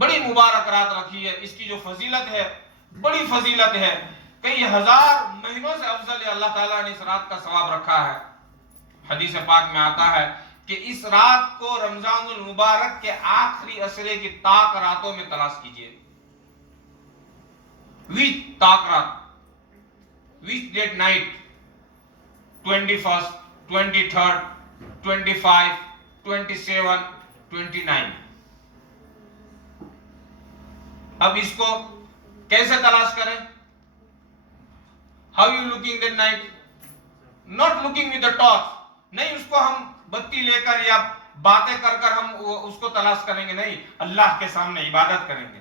بڑی مبارک رات رکھی ہے، اس کی جو فضیلت ہے بڑی فضیلت ہے، کئی ہزار مہینوں سے افضل ہے، اللہ تعالیٰ نے اس رات کا ثواب رکھا ہے۔ حدیث پاک میں آتا ہے کہ اس رات کو رمضان المبارک کے آخری عشرے کی طاق راتوں میں تلاش کیجیے۔ وچ طاق رات، وچ ڈیٹ نائٹ، 21 23 25 27 29۔ اب اس کو کیسے تلاش کریں؟ How you looking that night? Not looking with the torch. نہیں اس کو ہم بتی لے کر یا باتیں کر کر ہم اس کو تلاش کریں گے، نہیں، اللہ کے سامنے عبادت کریں گے،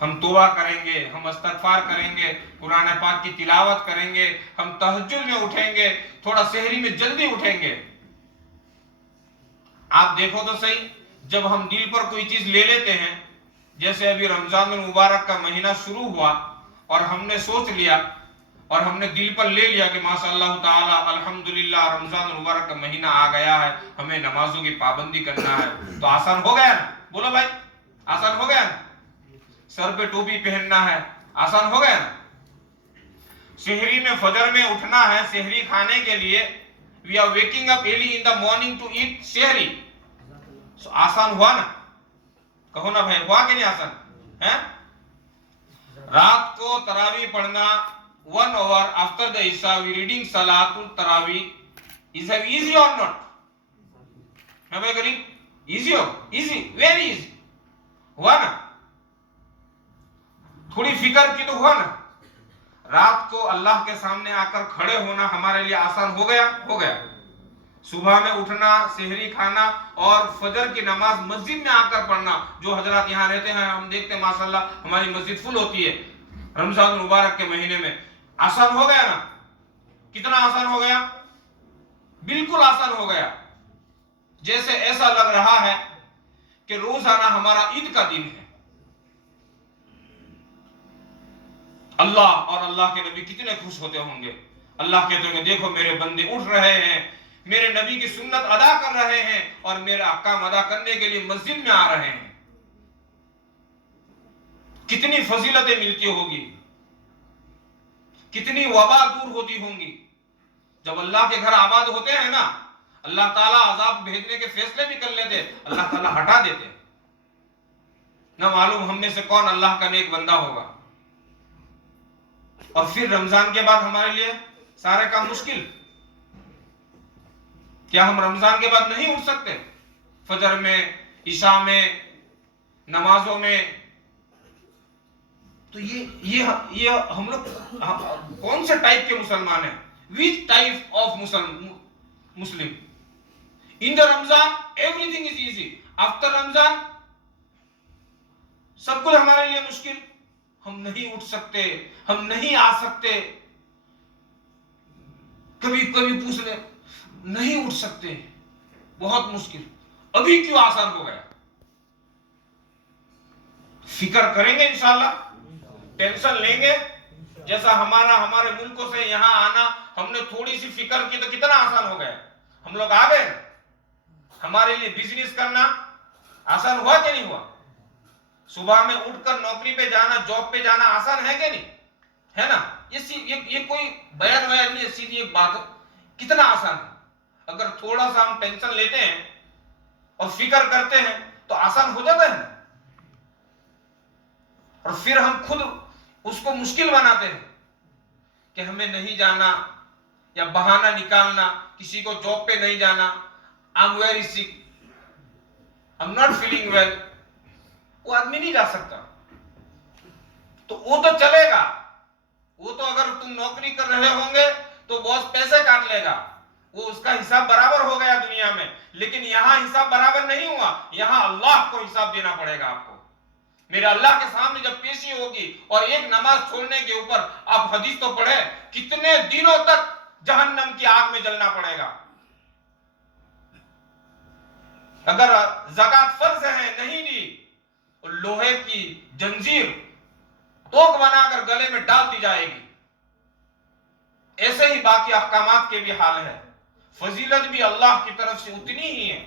ہم توبہ کریں گے، ہم استغفار کریں گے، قرآن پاک کی تلاوت کریں گے، ہم تہجد میں اٹھیں گے، تھوڑا سحری میں جلدی اٹھیں گے۔ آپ دیکھو تو صحیح، جب ہم دل پر کوئی چیز لے لیتے ہیں، جیسے ابھی رمضان المبارک کا مہینہ شروع ہوا اور ہم نے سوچ لیا اور ہم نے دل پر لے لیا کہ ماشاء اللہ تعالی الحمدللہ رمضان المبارک کا مہینہ آ گیا ہے، ہمیں نمازوں کی پابندی کرنا ہے، تو آسان ہو گیا نا؟ بولو بھائی، آسان ہو گیا نا؟ سر پہ ٹوپی پہننا ہے، آسان ہو گیا نا؟ سحری میں فجر میں اٹھنا ہے سحری کھانے کے لیے، we are waking up early in the morning to eat سحری، آسان ہوا نا؟ کہو نا بھائی، ہوا کہ نہیں آسان ہے؟ رات کو تراویح پڑھنا 1 hour after the Isha we reading Salatul Tarawih is it easy or not? ہے بھائی غریب؟ easy ہو؟ easy, very easy، ہوا نا؟ تھوڑی فکر کی تو ہوا نا؟ رات کو اللہ کے سامنے آ کر کھڑے ہونا ہمارے لیے آسان ہو گیا؟ ہو گیا۔ صبح میں اٹھنا، سحری کھانا اور فجر کی نماز مسجد میں آ کر پڑھنا، جو حضرات یہاں رہتے ہیں ہم دیکھتے ہیں ماشاءاللہ ہماری مسجد فل ہوتی ہے رمضان المبارک کے مہینے میں، آسان ہو گیا نا؟ کتنا آسان ہو گیا؟ بالکل آسان ہو گیا، جیسے ایسا لگ رہا ہے کہ روزانہ ہمارا عید کا دن ہے۔ اللہ اور اللہ کے نبی کتنے خوش ہوتے ہوں گے، اللہ کہتے ہیں کہ دیکھو میرے بندے اٹھ رہے ہیں، میرے نبی کی سنت ادا کر رہے ہیں اور میرے احکام ادا کرنے کے لیے مسجد میں آ رہے ہیں۔ کتنی فضیلتیں ملتی ہوگی، کتنی وبا دور ہوتی ہوں گی۔ جب اللہ کے گھر آباد ہوتے ہیں نا، اللہ تعالیٰ عذاب بھیجنے کے فیصلے بھی کر لیتے، اللہ تعالیٰ ہٹا دیتے، نہ معلوم ہم میں سے کون اللہ کا نیک بندہ ہوگا۔ اور پھر رمضان کے بعد ہمارے لیے سارے کام مشکل۔ کیا ہم رمضان کے بعد نہیں اٹھ سکتے؟ فجر میں، عشاء میں، نمازوں میں؟ تو یہ ہم لوگ کون سے ٹائپ کے مسلمان ہیں؟ which type of Muslim? In the Ramzan everything is easy. After Ramzan سب کچھ ہمارے لیے مشکل، ہم نہیں اٹھ سکتے، ہم نہیں آ سکتے، کبھی کبھی پوچھ لیں نہیں اٹھ سکتے، بہت مشکل، ابھی کیوں آسان ہو گیا؟ فکر کریں گے انشاءاللہ، ٹینشن لیں گے، جیسا ہمارے ملکوں سے یہاں آنا، ہم نے تھوڑی سی فکر کی تو کتنا آسان ہو گیا، ہم لوگ آ گئے۔ ہمارے لیے بزنس کرنا آسان ہوا کہ نہیں ہوا؟ صبح میں اٹھ کر نوکری پہ جانا، جاب پہ جانا آسان ہے کہ نہیں ہے نا؟ یہ کوئی بیان ویان نہیں، سیدھی ایک بات، کتنا آسان ہے۔ اگر تھوڑا سا ہم ٹینشن لیتے ہیں اور فکر کرتے ہیں تو آسان ہو جاتا ہے، اور پھر ہم خود اس کو مشکل بناتے ہیں کہ ہمیں نہیں جانا، یا بہانہ نکالنا، کسی کو جاب پہ نہیں جانا، I'm very sick, I'm not feeling well، وہ آدمی نہیں جا سکتا۔ تو وہ تو چلے گا، وہ تو اگر تم نوکری کر رہے ہوں گے تو باس پیسے کاٹ لے گا، وہ اس کا حساب برابر ہو گیا دنیا میں، لیکن یہاں حساب برابر نہیں ہوا، یہاں اللہ کو حساب دینا پڑے گا آپ کو۔ میرے اللہ کے سامنے جب پیشی ہوگی اور ایک نماز چھوڑنے کے اوپر، آپ حدیث تو پڑھے، کتنے دنوں تک جہنم کی آگ میں جلنا پڑے گا۔ اگر زکات فرض ہے نہیں دی، لوہے کی جنجیر توق بنا کر گلے میں ڈال دی جائے گی۔ ایسے ہی باقی احکامات کے بھی حال ہے، فضیلت بھی اللہ کی طرف سے اتنی ہی ہے،